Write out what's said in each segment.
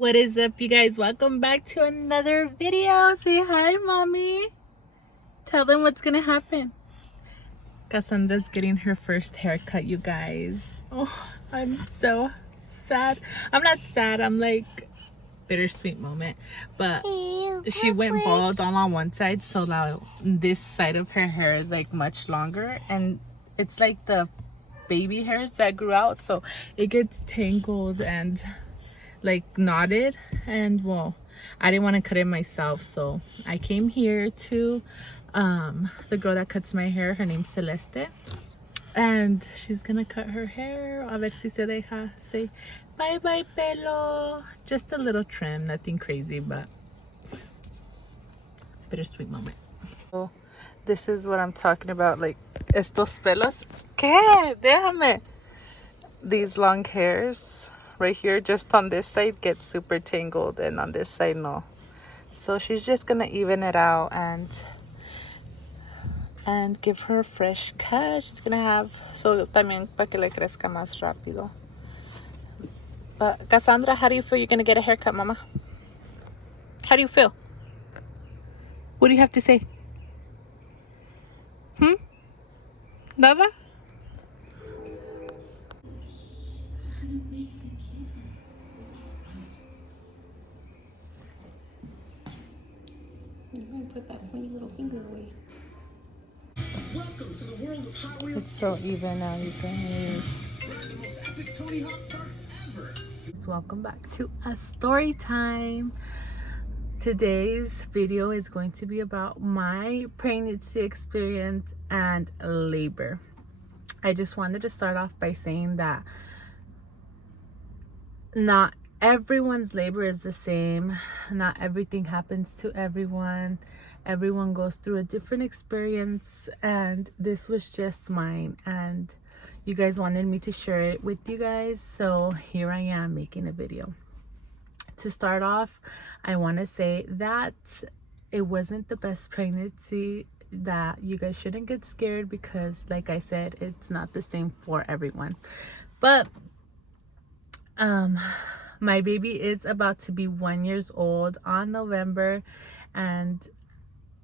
What is up, you guys? Welcome back to another video. Say hi, mommy. Tell them what's gonna happen. Cassandra's getting her first haircut, you guys. Oh, I'm so sad. I'm not sad, I'm like bittersweet moment. But she went bald all on one side, so now this side of her hair is like much longer, and it's like the baby hairs that grew out, so it gets tangled and like knotted. And well, I didn't want to cut it myself, so I came here to the girl that cuts my hair. Her name's Celeste, and she's gonna cut her hair. A ver si se deja. Say bye bye pelo. Just a little trim, nothing crazy, but bittersweet moment. So this is what I'm talking about, like estos pelos. ¿Qué? Déjame. These long hairs right here, just on this side, get super tangled, and on this side no. So she's just gonna even it out and give her a fresh cut. She's gonna have, so también para que le crezca más rápido. But Cassandra, how do you feel you're gonna get a haircut, mama? How do you feel? What do you have to say? Nada? Put that pointy little finger away. Welcome to the world of Hot Wheels. It's so even now, you guys. Ride the most epic Tony Hawk parks ever. Welcome back to a story time. Today's video is going to be about my pregnancy experience and labor. I just wanted to start off by saying that not everyone's labor is the same. Not everything happens to everyone. Everyone goes through a different experience, and this was just mine, and you guys wanted me to share it with you guys, so here I am making a video. To start off, I want to say that it wasn't the best pregnancy, that you guys shouldn't get scared, because like I said, it's not the same for everyone. But my baby is about to be 1 year old on November, and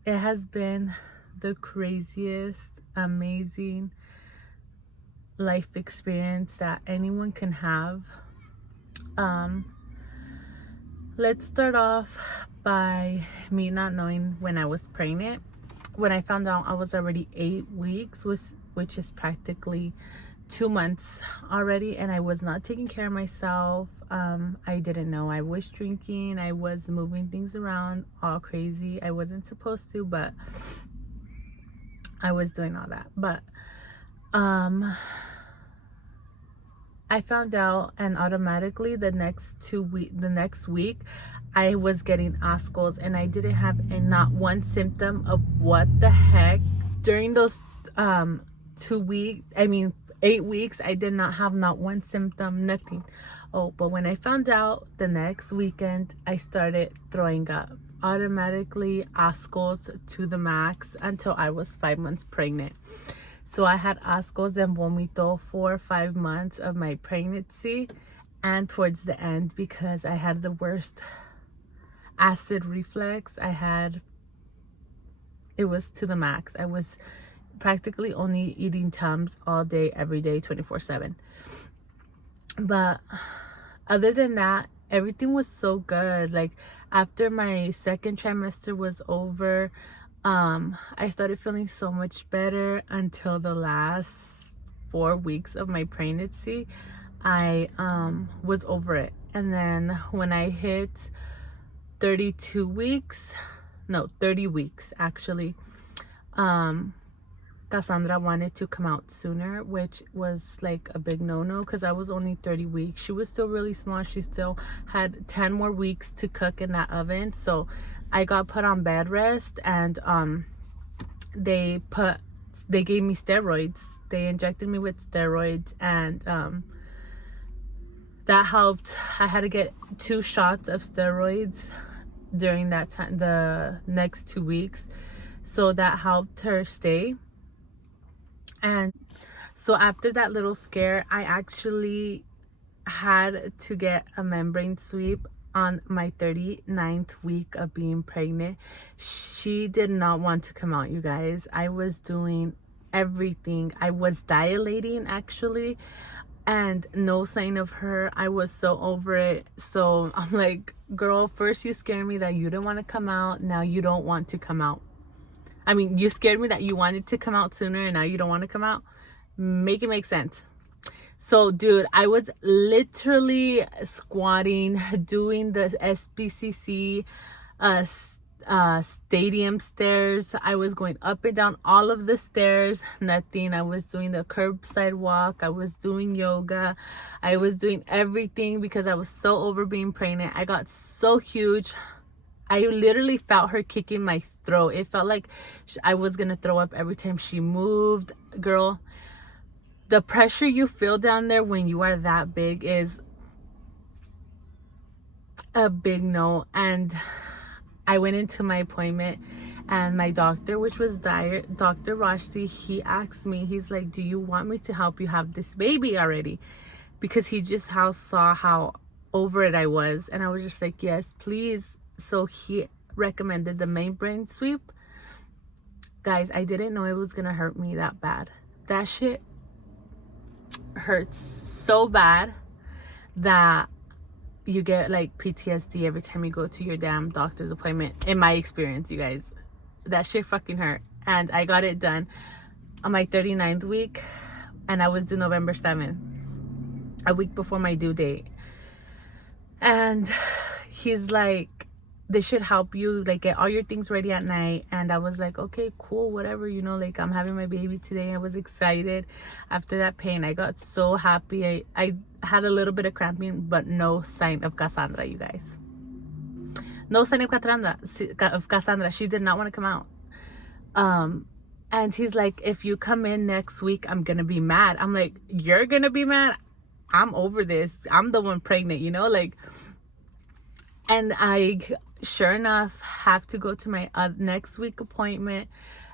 it has been the craziest, amazing life experience that anyone can have. Let's start off by me not knowing when I was pregnant. When I found out, I was already 8 weeks, which is practically 2 months already, and I was not taking care of myself. I didn't know. I was drinking, I was moving things around all crazy. I wasn't supposed to, but I was doing all that. But I found out, and automatically the next week I was getting oscles, and I didn't have not one symptom of what the heck during those 8 weeks. I did not have not one symptom, nothing. Oh, but when I found out the next weekend, I started throwing up. Automatically oscles to the max until I was 5 months pregnant. So I had oscles and vomito for 5 months of my pregnancy, and towards the end, because I had the worst acid reflux. It was to the max. I was practically only eating Tums all day, every day, 24/7. But other than that, everything was so good. Like after my second trimester was over, I started feeling so much better until the last 4 weeks of my pregnancy. I was over it, and then when I hit 30 weeks actually, Cassandra wanted to come out sooner, which was like a big no-no, because I was only 30 weeks. She was still really small. She still had 10 more weeks to cook in that oven. So I got put on bed rest, and they gave me steroids. They injected me with steroids, and that helped. I had to get 2 shots of steroids during that time, the next 2 weeks. So that helped her stay. And so after that little scare, I actually had to get a membrane sweep on my 39th week of being pregnant. She did not want to come out, you guys. I was doing everything. I was dilating actually, and no sign of her. I was so over it. So I'm like, girl, first you scared me that you didn't want to come out. Now you don't want to come out. I mean, you scared me that you wanted to come out sooner and now you don't want to come out. Make it make sense. So, dude, I was literally squatting, doing the SBCC stadium stairs. I was going up and down all of the stairs, nothing. I was doing the curbside walk. I was doing yoga. I was doing everything because I was so over being pregnant. I got so huge. I literally felt her kicking my throat. It felt like I was gonna throw up every time she moved. Girl, the pressure you feel down there when you are that big is a big no. And I went into my appointment, and my doctor, which was Dr. Rashti, he asked me, he's like, do you want me to help you have this baby already? Because he just saw how over it I was. And I was just like, yes, please. So he recommended the main brain sweep. Guys, I didn't know it was gonna hurt me that bad. That shit hurts so bad that you get like PTSD every time you go to your damn doctor's appointment. In my experience, you guys, that shit fucking hurt. And I got it done on my 39th week, and I was due November 7th, a week before my due date. And he's like, they should help you like get all your things ready at night. And I was like, okay, cool, whatever, you know, like I'm having my baby today. I was excited. After that pain, I got so happy. I had a little bit of cramping, but no sign of Cassandra, you guys. No sign of Cassandra. She did not want to come out. And he's like, if you come in next week, I'm gonna be mad. I'm like, you're gonna be mad? I'm over this. I'm the one pregnant, you know, like. And I, sure enough, have to go to my next week appointment.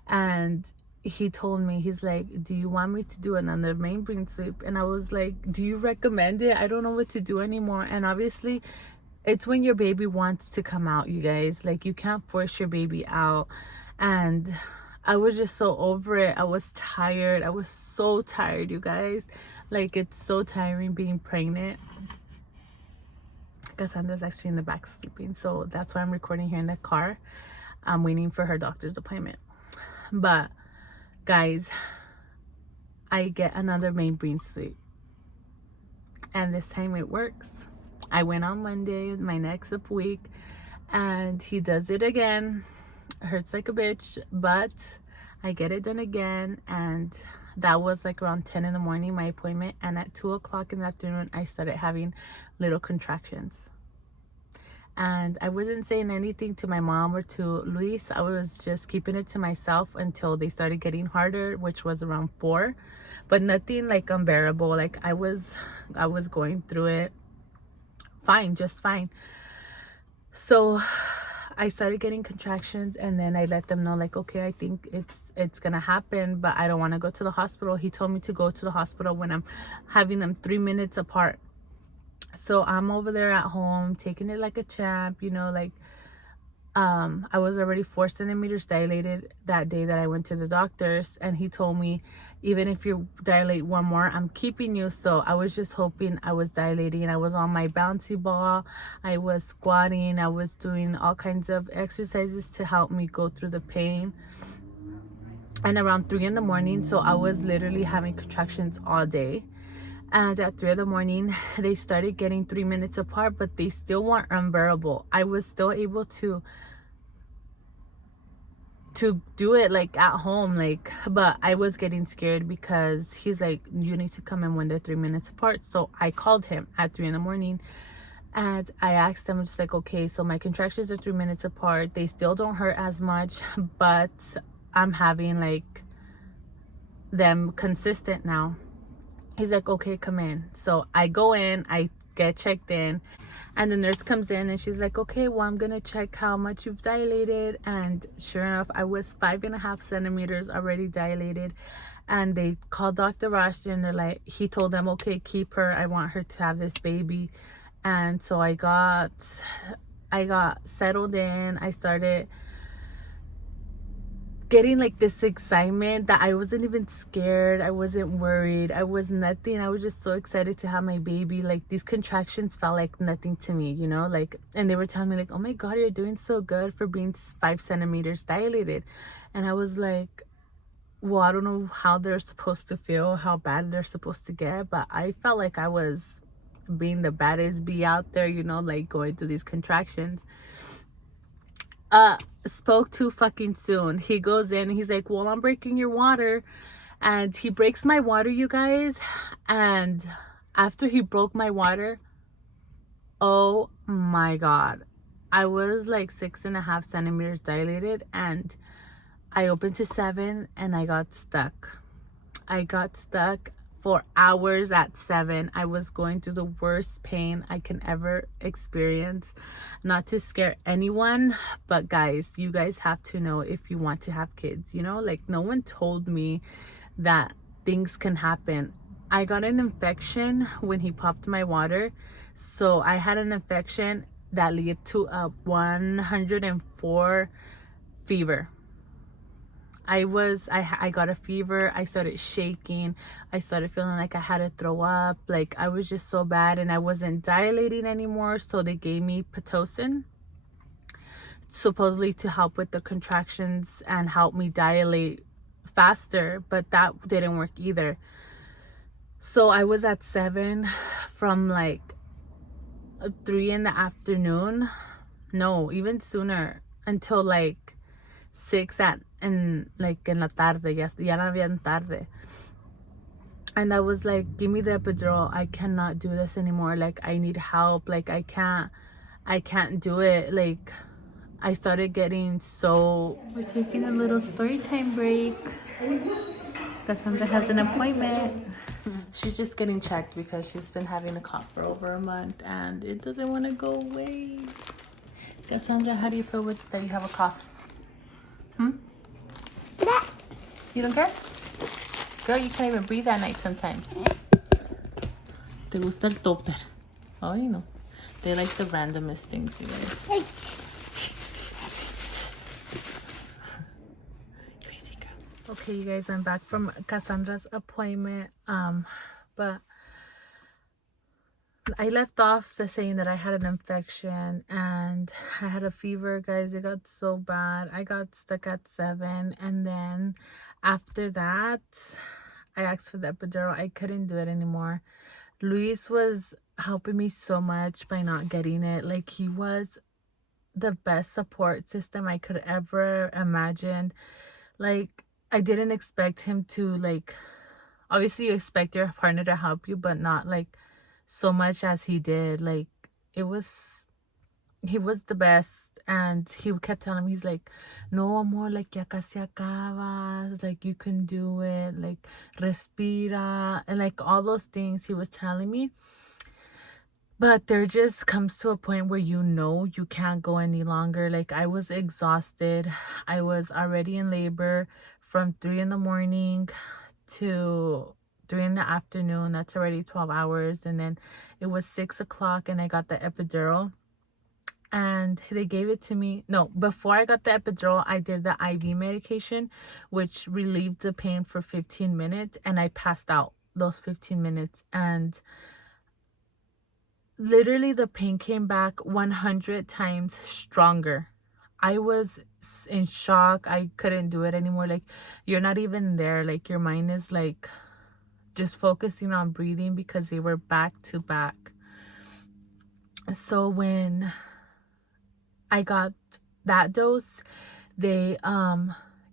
And he told me, he's like, do you want me to do another main brain sweep? And I was like, do you recommend it? I don't know what to do anymore. And obviously, it's when your baby wants to come out, you guys. Like, you can't force your baby out. And I was just so over it. I was tired. I was so tired, you guys. Like, it's so tiring being pregnant. Cassandra's actually in the back sleeping, so that's why I'm recording here in the car. I'm waiting for her doctor's appointment. But guys, I get another main brain sweep, and this time it works. I went on Monday, my next up week, and he does it again. Hurts like a bitch, but I get it done again. And that was like around 10 in the morning, my appointment. And at 2 o'clock in the afternoon, I started having little contractions. And I wasn't saying anything to my mom or to Luis. I was just keeping it to myself until they started getting harder, which was around 4. But nothing like unbearable. Like I was going through it fine, just fine. So I started getting contractions, and then I let them know, like, okay, I think it's gonna happen, but I don't want to go to the hospital. He told me to go to the hospital when I'm having them 3 minutes apart. So I'm over there at home taking it like a champ, you know, like I was already 4 centimeters dilated that day that I went to the doctor's, and he told me, even if you dilate 1 more, I'm keeping you. So I was just hoping I was dilating. I was on my bouncy ball, I was squatting, I was doing all kinds of exercises to help me go through the pain. And around 3 in the morning, so I was literally having contractions all day. And at 3 in the morning, they started getting 3 minutes apart, but they still weren't unbearable. I was still able to do it like at home, like, but I was getting scared because he's like, you need to come in when they're 3 minutes apart. So I called him at 3 in the morning, and I asked him, just like, okay, so my contractions are 3 minutes apart. They still don't hurt as much, but I'm having like them consistent now. He's like, okay, come in. So I go in, I get checked in, and the nurse comes in and she's like, okay, well, I'm gonna check how much you've dilated. And sure enough, I was 5.5 centimeters already dilated. And they called Dr. Rashti, and they're like, he told them, okay, keep her, I want her to have this baby. And so I got settled in. I started getting like this excitement that I wasn't even scared. I wasn't worried. I was nothing. I was just so excited to have my baby. Like these contractions felt like nothing to me, you know, like, and they were telling me like, oh my God, you're doing so good for being 5 centimeters dilated. And I was like, well, I don't know how they're supposed to feel, how bad they're supposed to get, but I felt like I was being the baddest bee out there, you know, like going through these contractions. Spoke too fucking soon. He goes in and he's like, well, I'm breaking your water. And he breaks my water, you guys. And after he broke my water, oh my God, I was like 6.5 centimeters dilated, and I opened to 7 and I got stuck. I got stuck for hours at 7. I was going through the worst pain I can ever experience. Not to scare anyone, but guys, you guys have to know if you want to have kids, you know, like no one told me that things can happen. I got an infection when he popped my water. So I had an infection that led to a 104 fever. I got a fever. I started shaking. I started feeling like I had to throw up. Like I was just so bad, and I wasn't dilating anymore. So they gave me Pitocin, supposedly to help with the contractions and help me dilate faster, but that didn't work either. So I was at 7 from like 3 in the afternoon. No, even sooner, until like 6 en la tarde, ya era bien tarde. And I was like, give me the epidural. I cannot do this anymore. Like I need help. Like I can't do it. Like I started getting so. We're taking a little story time break. Cassandra has an appointment. She's just getting checked because she's been having a cough for over a month and it doesn't want to go away. Cassandra, how do you feel with that you have a cough? You don't care? Girl, you can't even breathe at night sometimes. ¿Te gusta el topper? Oh, you know. They like the randomest things, you guys. Crazy girl. Okay, you guys, I'm back from Cassandra's appointment. But I left off the saying that I had an infection and I had a fever, guys. It got so bad. I got stuck at 7, and then after that, I asked for the epidural. I couldn't do it anymore. Luis was helping me so much by not getting it. Like he was the best support system I could ever imagine. Like I didn't expect him to, like, obviously you expect your partner to help you, but not like so much as he did. Like he was the best. And he kept telling me, he's like, no amor, like ya casi acabas, like you can do it, like respira, and like all those things he was telling me. But there just comes to a point where you know you can't go any longer. Like I was exhausted. I was already in labor from 3 in the morning to 3 in the afternoon. That's already 12 hours. And then it was 6 o'clock and I got the epidural. And they gave it to me. No, before I got the epidural, I did the IV medication, which relieved the pain for 15 minutes. And I passed out those 15 minutes. And literally the pain came back 100 times stronger. I was in shock. I couldn't do it anymore. Like you're not even there. Like your mind is like just focusing on breathing because they were back to back. So when I got that dose, they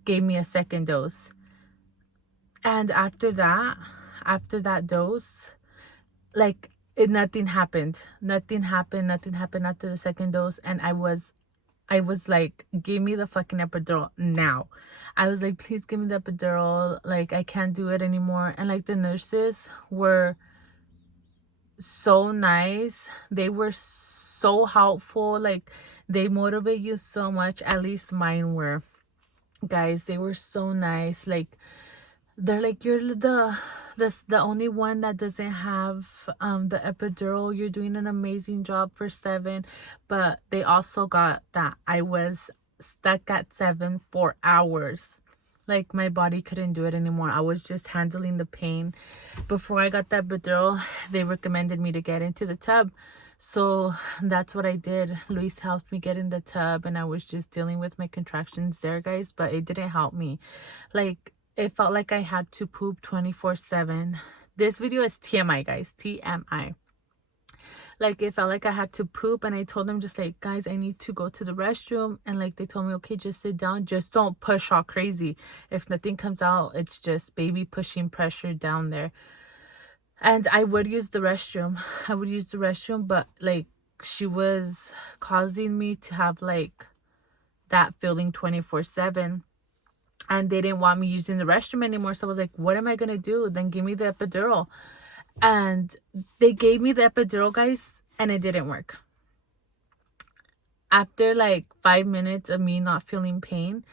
gave me a second dose. And after that dose, like nothing happened after the second dose. And I was like, give me the fucking epidural now. I was like, please give me the epidural. Like I can't do it anymore. And like the nurses were so nice. They were so helpful. Like they motivate you so much. At least mine were. Guys, they were so nice. Like they're like, you're the only one that doesn't have the epidural. You're doing an amazing job for 7. But they also got that I was stuck at 7 for hours. Like, my body couldn't do it anymore. I was just handling the pain. Before I got that epidural, they recommended me to get into the tub. So that's what I did. Luis helped me get in the tub, and I was just dealing with my contractions there, guys, but it didn't help me. Like, it felt like I had to poop 24/7. This video is TMI, guys. TMI. Like, it felt like I had to poop, and I told them just like, guys, I need to go to the restroom. And like, they told me, okay, just sit down, just don't push all crazy. If nothing comes out, it's just baby pushing pressure down there. And I would use the restroom. But like, she was causing me to have like that feeling 24/7. And they didn't want me using the restroom anymore. So I was like, what am I going to do? Then give me the epidural. And they gave me the epidural, guys, and it didn't work. After like 5 minutes of me not feeling pain,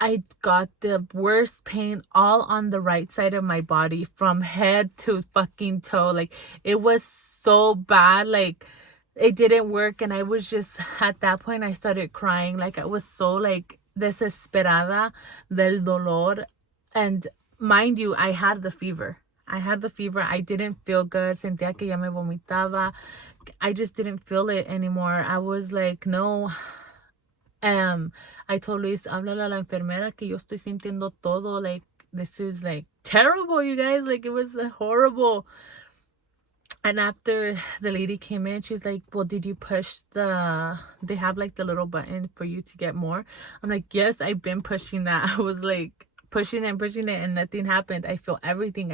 I got the worst pain all on the right side of my body from head to fucking toe. Like, it was so bad. Like, it didn't work. And I was just, at that point, I started crying. Like, I was so like desesperada del dolor. And mind you, I had the fever. I didn't feel good. Sentía que ya me vomitaba. I just didn't feel it anymore. I was like, no. I told Luis, háblale a la enfermera que yo estoy sintiendo todo. Like, this is like terrible, you guys. Like, it was horrible. And after the lady came in, she's like, well, did you push they have like the little button for you to get more? I'm like, yes, I've been pushing that. I was like pushing it and nothing happened. I feel everything.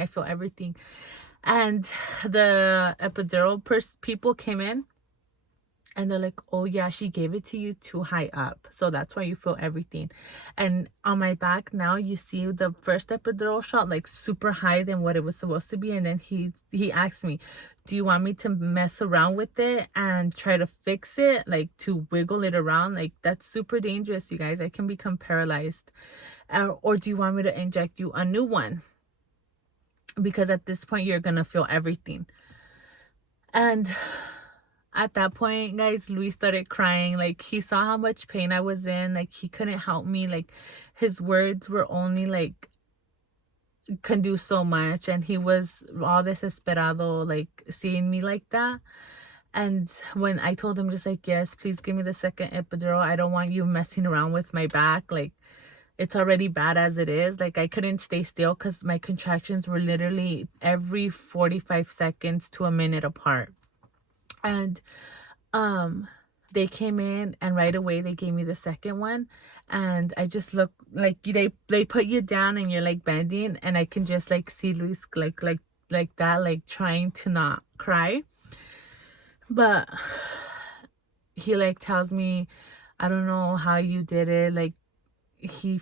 And the epidural people came in. And they're like, oh yeah, she gave it to you too high up. So that's why you feel everything. And on my back now, you see the first epidural shot like super high than what it was supposed to be. And then he asked me, do you want me to mess around with it and try to fix it? Like, to wiggle it around? Like, that's super dangerous, you guys. I can become paralyzed. Or do you want me to inject you a new one? Because at this point, you're going to feel everything. And at that point, guys, Luis started crying. Like, he saw how much pain I was in. Like, he couldn't help me. Like, his words were only like, can do so much. And he was all desesperado, like, seeing me like that. And when I told him just like, yes, please give me the second epidural. I don't want you messing around with my back. Like, it's already bad as it is. Like, I couldn't stay still because my contractions were literally every 45 seconds to a minute apart. And they came in, and right away they gave me the second one. And I just look like, they put you down and you're like bending, and I can just like see Luis like that, like trying to not cry. But he like tells me, I don't know how you did it. Like, he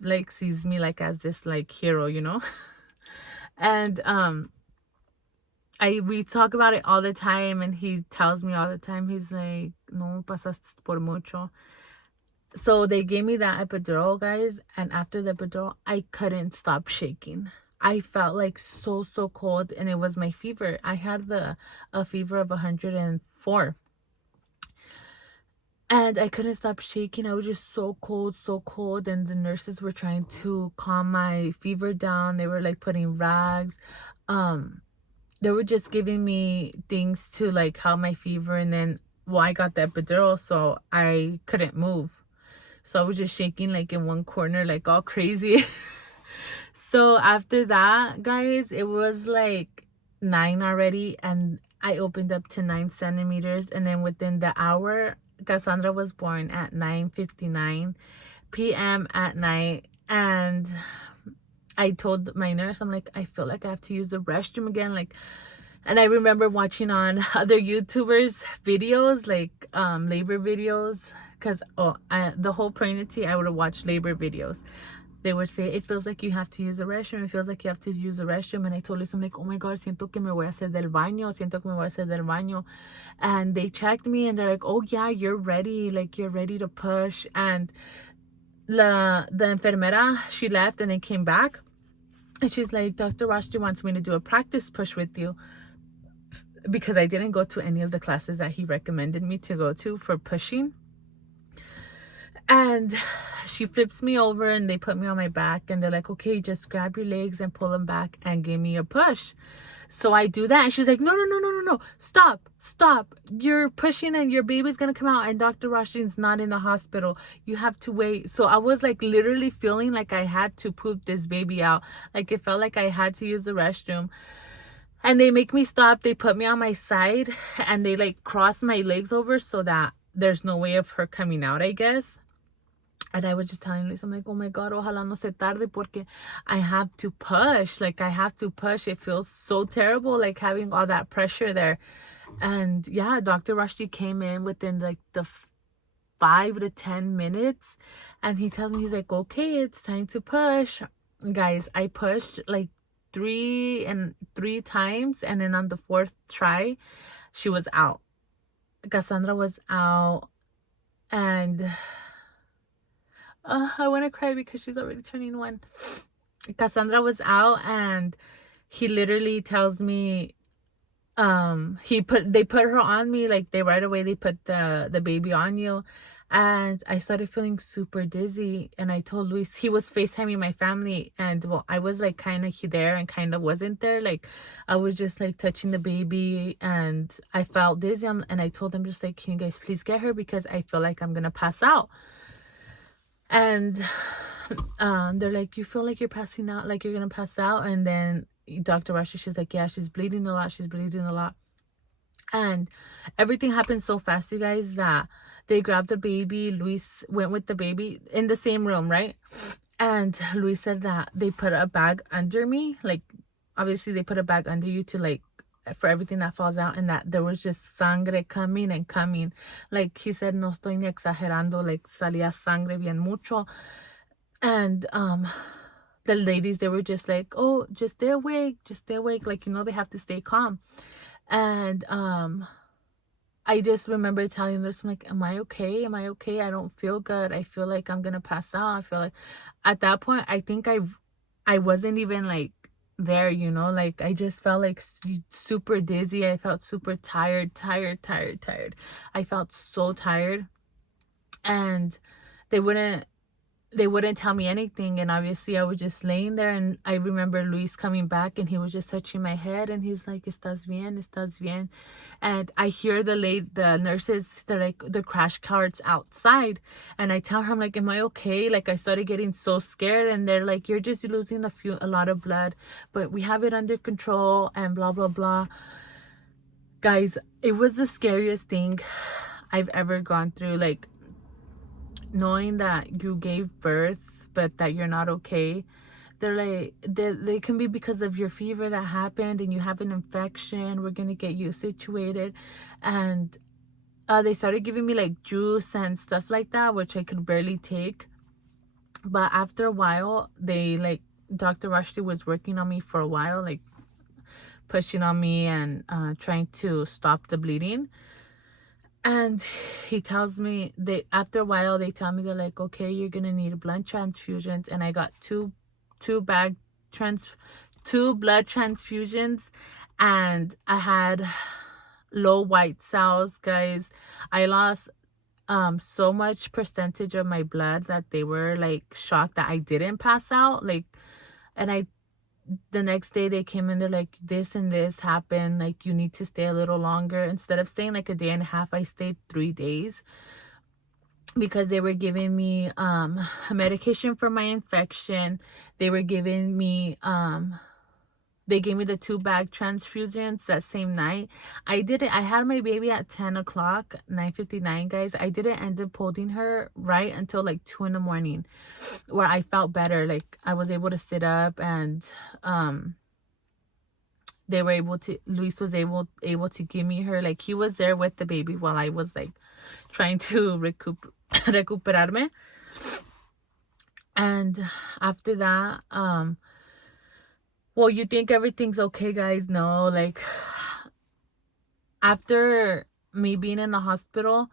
like sees me like as this like hero, you know. And we talk about it all the time, and he tells me all the time, he's like, no pasaste por mucho. So they gave me that epidural, guys, and after the epidural, I couldn't stop shaking. I felt like so cold, and it was my fever. I had a fever of 104. And I couldn't stop shaking. I was just so cold. And the nurses were trying to calm my fever down. They were like putting rags. They were just giving me things to like help my fever. And then, well, I got the epidural, so I couldn't move. So I was just shaking like in one corner, like all crazy. So after that, guys, it was like 9 already, and I opened up to 9 centimeters. And then within the hour, Cassandra was born at 9:59 p.m. at night. And I told my nurse, I'm like, I feel like I have to use the restroom again. Like, and I remember watching on other YouTubers videos, like labor videos, because the whole pregnancy I would have watched labor videos. They would say, it feels like you have to use the restroom. It feels like you have to use the restroom. And I told Lisa, I'm like, oh my God, siento que me voy a hacer del baño. And they checked me, and they're like, oh yeah, you're ready. Like, you're ready to push. And the enfermera, she left and then came back. And she's like, Dr. Rashti wants me to do a practice push with you, because I didn't go to any of the classes that he recommended me to go to for pushing. And she flips me over and they put me on my back and they're like, okay, just grab your legs and pull them back and give me a push. So I do that and she's like, no, stop, you're pushing and your baby's gonna come out and Dr. Rashid's not in the hospital, you have to wait. So I was like literally feeling like I had to poop this baby out, like it felt like I had to use the restroom. And they make me stop, they put me on my side and they like cross my legs over so that there's no way of her coming out, I guess. And I was just telling Luis, I'm like, oh my God, ojalá no se tarde porque I have to push. Like, I have to push. It feels so terrible, like, having all that pressure there. And, yeah, Dr. Rashti came in within, like, the 5 to 10 minutes. And he tells me, he's like, okay, it's time to push. Guys, I pushed, like, three times. And then on the 4th try, she was out. Cassandra was out. And... I want to cry because she's already turning 1. Cassandra was out and he literally tells me, they put her on me, like they right away, they put the baby on you. And I started feeling super dizzy. And I told Luis, he was FaceTiming my family. And well, I was like kind of there and kind of wasn't there. Like I was just like touching the baby and I felt dizzy. And I told them just like, can you guys please get her because I feel like I'm going to pass out. And they're like, you feel like you're passing out, like you're gonna pass out? And then Dr. Rashi, she's like, yeah, she's bleeding a lot. And everything happened so fast, you guys, that they grabbed the baby. Luis went with the baby in the same room, right? And Luis said that they put a bag under me. Like, obviously they put a bag under you to like, for everything that falls out, and that there was just sangre coming and coming. Like he said, no estoy ni exagerando, like salía sangre bien mucho. And the ladies, they were just like, oh, just stay awake, like, you know, they have to stay calm. And I just remember telling them, I'm like, am I okay? I don't feel good. I feel like I'm gonna pass out. I feel like at that point I think I wasn't even like there, you know, like I just felt like super dizzy. I felt super tired. I felt so tired. And they wouldn't tell me anything. And obviously I was just laying there. And I remember Luis coming back and he was just touching my head and he's like, estás bien? And I hear the nurses, they're like, the crash carts outside. And I tell her, I'm like, am I okay? Like I started getting so scared and they're like, you're just losing a lot of blood, but we have it under control and blah, blah, blah. Guys, it was the scariest thing I've ever gone through. Like, knowing that you gave birth but that you're not okay. They're like, they can be because of your fever that happened and you have an infection, we're gonna get you situated. And they started giving me like juice and stuff like that, which I could barely take. But after a while, they like, Dr. Rushdie was working on me for a while, like pushing on me and trying to stop the bleeding. And he tells me, after a while they tell me, they're like, okay, you're gonna need blood transfusions. And I got two blood transfusions, and I had low white cells, guys. I lost so much percentage of my blood that they were like shocked that I didn't pass out. Like, and the next day they came in, they're like, this and this happened, like you need to stay a little longer. Instead of staying like a day and a half, I stayed 3 days because they were giving me a medication for my infection. They were giving me they gave me the 2 bag transfusions that same night. I had my baby at 10 o'clock, 9:59, guys. I didn't end up holding her right until like 2 in the morning, where I felt better. Like I was able to sit up, and they were able to, Luis was able to give me her. Like he was there with the baby while I was like trying to recuperarme. And after that, well, you think everything's okay, guys. No, like after me being in the hospital,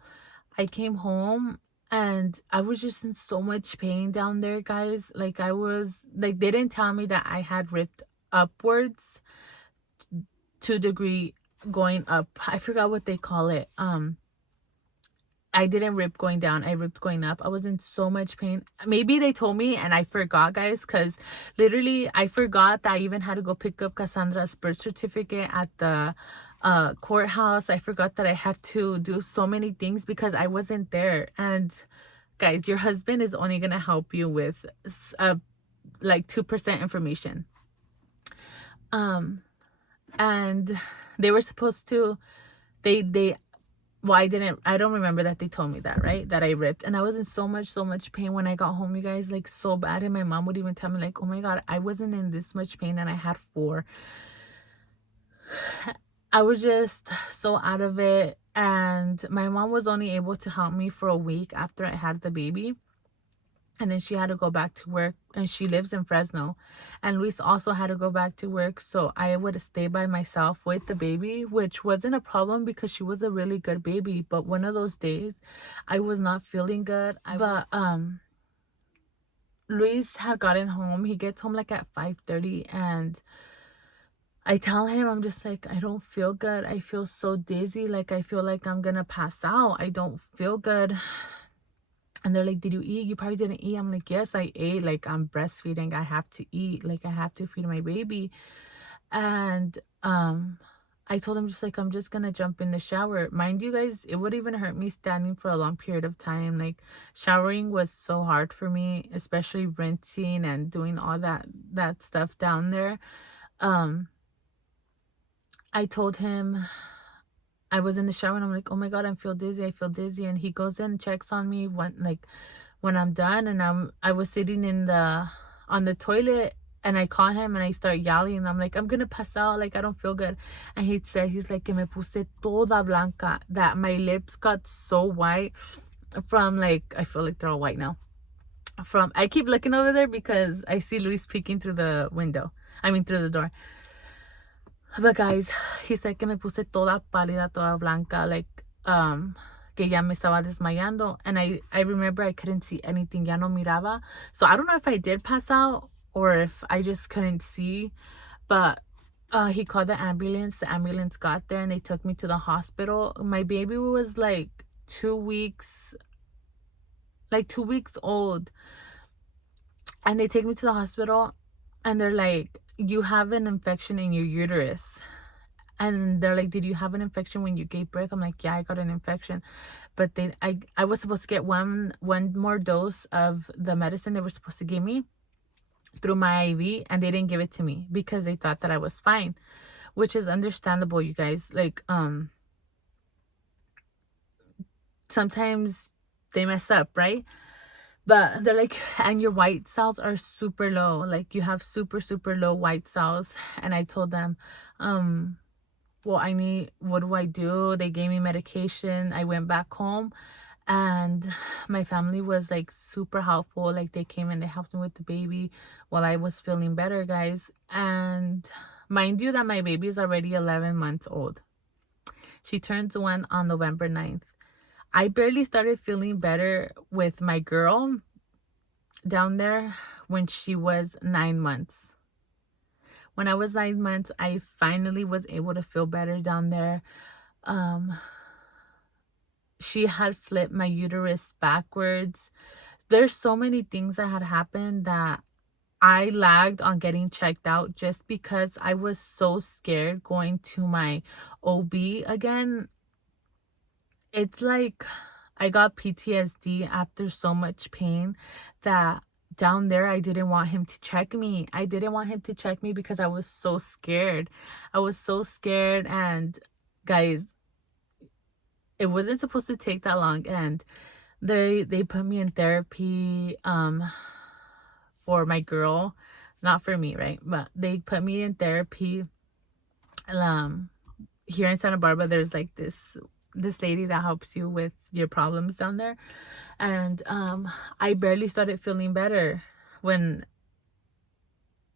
I came home And I was just in so much pain down there, guys. Like, I was like, they didn't tell me that I had ripped upwards 2 degree going up. I forgot what they call it. I didn't rip going down. I ripped going up. I was in so much pain. Maybe they told me and I forgot, guys, because literally I forgot that I even had to go pick up Cassandra's birth certificate at the courthouse. I forgot that I had to do so many things because I wasn't there. And guys, your husband is only going to help you with like 2% information. And they were supposed to, they well, I don't remember that they told me that, right? That I ripped. And I was in so much pain when I got home, you guys, like so bad. And my mom would even tell me like, oh my God, I wasn't in this much pain and I had 4. I was just so out of it. And my mom was only able to help me for a week after I had the baby. And then she had to go back to work, and she lives in Fresno. And Luis also had to go back to work, so I would stay by myself with the baby, which wasn't a problem because she was a really good baby. But one of those days I was not feeling good. But Luis had gotten home. He gets home like at 5:30, and I tell him, I'm just like, I don't feel good. I feel so dizzy. Like, I feel like I'm gonna pass out. I don't feel good. And they're like, did you eat? You probably didn't eat. I'm like, yes, I ate. Like, I'm breastfeeding. I have to eat. Like, I have to feed my baby. And I told him just like, I'm just gonna jump in the shower. Mind you guys, it would even hurt me standing for a long period of time. Like, showering was so hard for me, especially rinsing and doing all that stuff down there. I told him I was in the shower and I'm like, oh my God, I feel dizzy. I feel dizzy. And he goes in and checks on me when I'm done. And I was sitting on the toilet, and I call him and I start yelling. And I'm like, I'm going to pass out. Like, I don't feel good. And he's like, que me puse toda blanca, that my lips got so white from like, I feel like they're all white now. I keep looking over there because I see Luis peeking through the window. I mean, through the door. But guys, he said que me puse toda pálida, toda blanca, like, que ya me estaba desmayando. And I remember I couldn't see anything, ya no miraba. So I don't know if I did pass out or if I just couldn't see. But he called the ambulance. The ambulance got there and they took me to the hospital. My baby was like 2 weeks old. And they take me to the hospital and they're like, you have an infection in your uterus. And they're like, did you have an infection when you gave birth? I'm like, yeah, I got an infection. But I was supposed to get one more dose of the medicine they were supposed to give me through my IV, and they didn't give it to me because they thought that I was fine, which is understandable, you guys. Like, sometimes they mess up, right? But they're like, and your white cells are super low. Like, you have super low white cells. And I told them, well, what do I do? They gave me medication. I went back home, and my family was like super helpful. Like, they came and they helped me with the baby while I was feeling better, guys. And mind you that my baby is already 11 months old. She turns 1 on November 9th. I barely started feeling better with my girl down there when she was 9 months. When I was 9 months, I finally was able to feel better down there. She had flipped my uterus backwards. There's so many things that had happened that I lagged on getting checked out just because I was so scared going to my OB again. It's like I got PTSD after so much pain that down there I didn't want him to check me. I didn't want him to check me because I was so scared. And guys, it wasn't supposed to take that long, and they put me in therapy for my girl, not for me, right? But they put me in therapy. Here in Santa Barbara, there's like this lady that helps you with your problems down there. And I barely started feeling better when,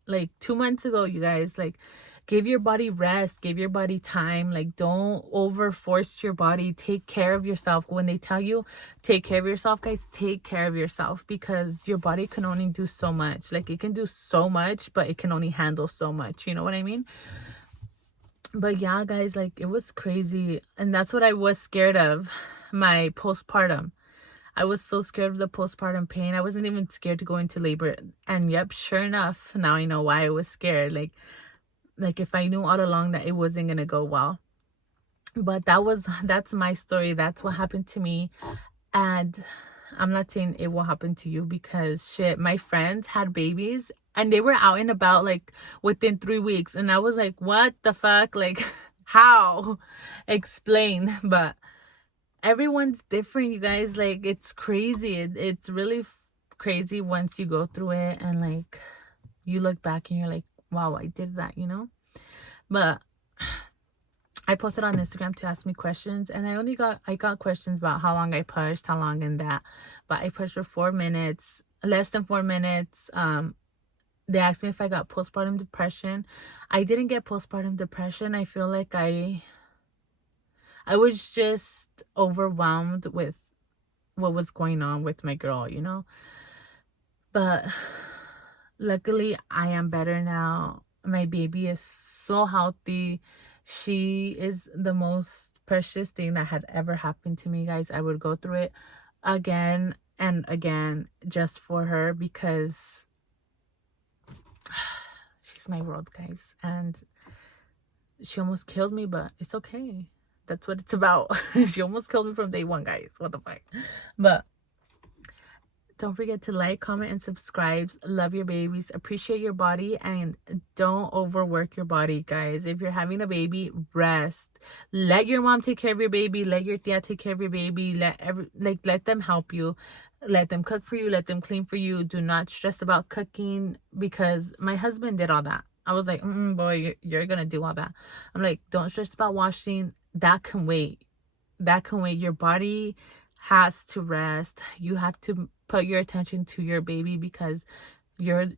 like, 2 months ago, you guys, like, Give your body rest, give your body time. Like, don't over force your body. Take care of yourself. When they tell you take care of yourself, guys, take care of yourself, because your body can only do so much. Like, it can do so much, but it can only handle so much, you know what I mean? But yeah, guys, like, it was crazy, and that's what I was scared of, my postpartum. I was so scared of the postpartum pain. I wasn't even scared to go into labor. And yep, sure enough, now I know why I was scared. Like if I knew all along that it wasn't gonna go well. But that's my story. That's what happened to me. And I'm not saying it will happen to you, because shit, my friends had babies and they were out and about like within 3 weeks. And I was like, what the fuck? Like, how? Explain. But everyone's different, you guys. Like, it's crazy. It's really crazy once you go through it, and like you look back and you're like, wow, I did that, you know? But I posted on Instagram to ask me questions, and I got questions about how long I pushed, how long and that. But I pushed for 4 minutes, less than 4 minutes. They asked me if I got postpartum depression. I didn't get postpartum depression. I feel like I was just overwhelmed with what was going on with my girl, you know? But luckily I am better now. My baby is so healthy. She is the most precious thing that had ever happened to me, guys. I would go through it again and again just for her, because she's my world, guys. And she almost killed me, but it's okay. That's what it's about. She almost killed me from day one, guys. What the fuck? But don't forget to like, comment, and subscribe. Love your babies. Appreciate your body. And don't overwork your body, guys. If you're having a baby, rest. Let your mom take care of your baby. Let your tia take care of your baby. Let them help you. Let them cook for you. Let them clean for you. Do not stress about cooking, because my husband did all that. I was like, boy, you're going to do all that. I'm like, don't stress about washing. That can wait. That can wait. Your body has to rest. You have to put your attention to your baby, because you're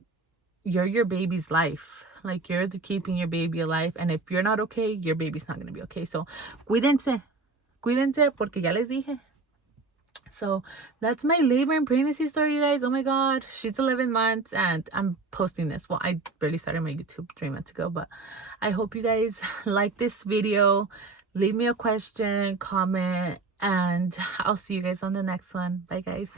your baby's life. Like, you're keeping your baby alive. And if you're not okay, your baby's not going to be okay. So, cuídense. Cuídense, porque ya les dije. So that's my labor and pregnancy story, you guys. Oh my god, she's 11 months and I'm posting this. Well, I barely started my YouTube 3 months ago, but I hope you guys like this video. Leave me a question, comment, and I'll see you guys on the next one. Bye, guys.